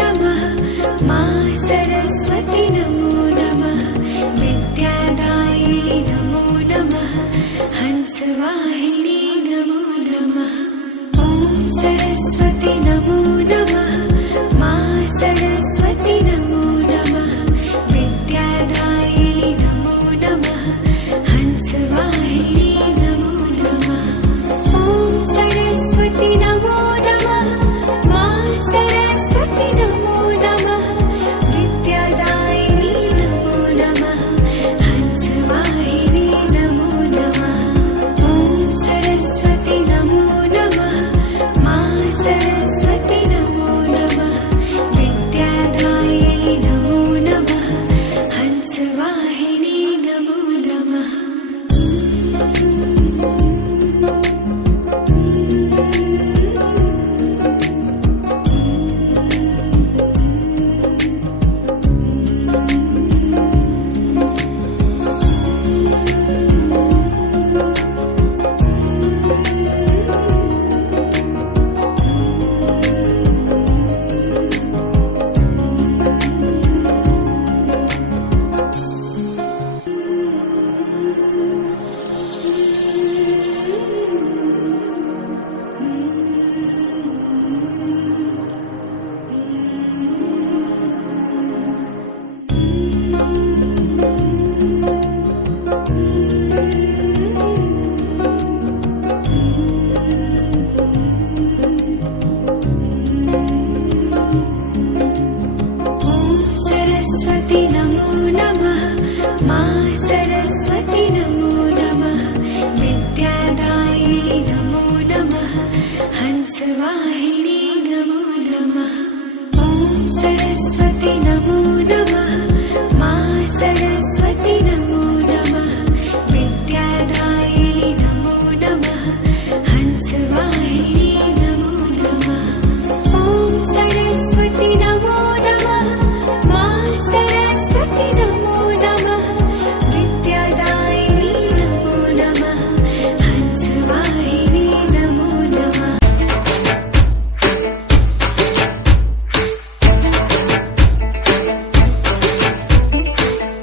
नमः मा सरस्वती नमो नमः विद्यादायिनी नमो नमः हंसवाहिनी नमो नमः ॐ सरस्वती नमो नमः मा सरस्वती नमो नमः विद्यादायिनी नमो नमः हंसवाहिनी नमो नमः ॐ सरस्वती नमो नमः मा सरस्वती नमो नमः विद्यादायिनी नमो नमः हंसवाहिनी नमो नमः ॐ सरस्वती नमो नमः मा सरस्वती नमो नमः विद्यादायिनी नमो नमः हंसवाहिनी नमो नमः सरस्वती नमो नमः मा सरस्वती नमो नमः विद्यादायिनी नमो नमः हंसवाहिनी नमो नमः ॐ सरस्वती नमो नमः मा सरस्वती नमो नमः विद्यादायिनी नमो नमः हंसवाहिनी नमो नमः ॐ सरस्वती नमो नमः मा सरस्वती नमो नमः विद्यादायिनी नमो नमः हंसवाहिनी नमो नमः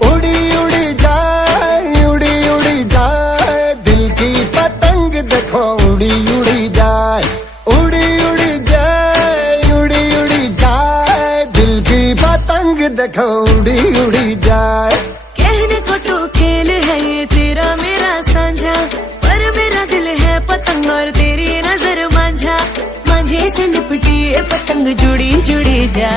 उड़ी उड़ी जाए दिल की पतंग देखो उड़ी उड़ी जाए उड़ी जाए दिल की पतंग देखो उड़ी जाए कहने को तो खेल है ये तेरा मेरा साझा पर मेरा दिल है पतंग और तेरी नजर मांझा मांझे से लिपटी ये पतंग जुड़ी जुड़ी जा